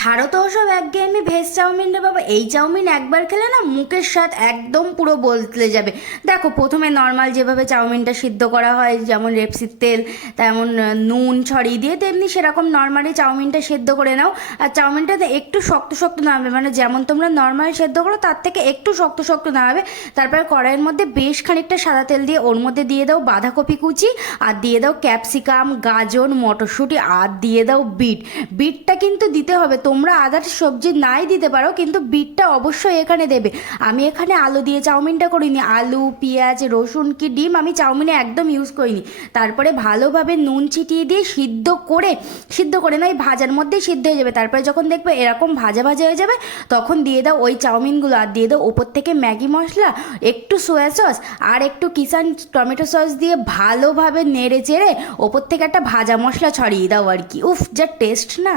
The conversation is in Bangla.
ছাড়ো তো ওসব একঘেয়েমি ভেজ চাউমিন রে বাবা। এই চাউমিন একবার খেলে না মুখের স্বাদ একদম পুরো বদলে যাবে। দেখো, প্রথমে নর্মাল যেভাবে চাউমিনটা সিদ্ধ করা হয়, যেমন রেপসির তেল, তেমন নুন ছড়িয়ে দিয়ে, তেমনি সেরকম নর্মালি চাউমিনটা সেদ্ধ করে নাও। আর চাউমিনটাতে একটু শক্ত শক্ত নামাবে, মানে যেমন তোমরা নর্মাল সেদ্ধ করো তার থেকে একটু শক্ত শক্ত নামাবে। তারপরে কড়াইয়ের মধ্যে বেশ খানিকটা সাদা তেল দিয়ে ওর মধ্যে দিয়ে দাও বাঁধাকপি কুচি, আর দিয়ে দাও ক্যাপসিকাম, গাজর, মটরশুঁটি, আর দিয়ে দাও বিট। বিটটা কিন্তু দিতে হবে, তোমরা আদার সবজি নাই দিতে পারো, কিন্তু বিটটা অবশ্যই এখানে দেবে। আমি এখানে আলু দিয়ে চাউমিনটা করিনি, আলু, পেঁয়াজ, রসুন কি ডিম আমি চাউমিনে একদম ইউজ করিনি। তারপরে ভালোভাবে নুন ছিটিয়ে দিয়ে সিদ্ধ করে নয়, ভাজার মধ্যেই সিদ্ধ হয়ে যাবে। তারপরে যখন দেখবে এরকম ভাজা ভাজা হয়ে যাবে, তখন দিয়ে দাও ওই চাউমিনগুলো, আর দিয়ে দাও ওপর থেকে ম্যাগি মশলা, একটু সোয়া সস, আর একটু কিষান টমেটো সস দিয়ে ভালোভাবে নেড়ে চেড়ে ওপর থেকে একটা ভাজা মশলা ছড়িয়ে দাও আর কি। উফ, যা টেস্ট না!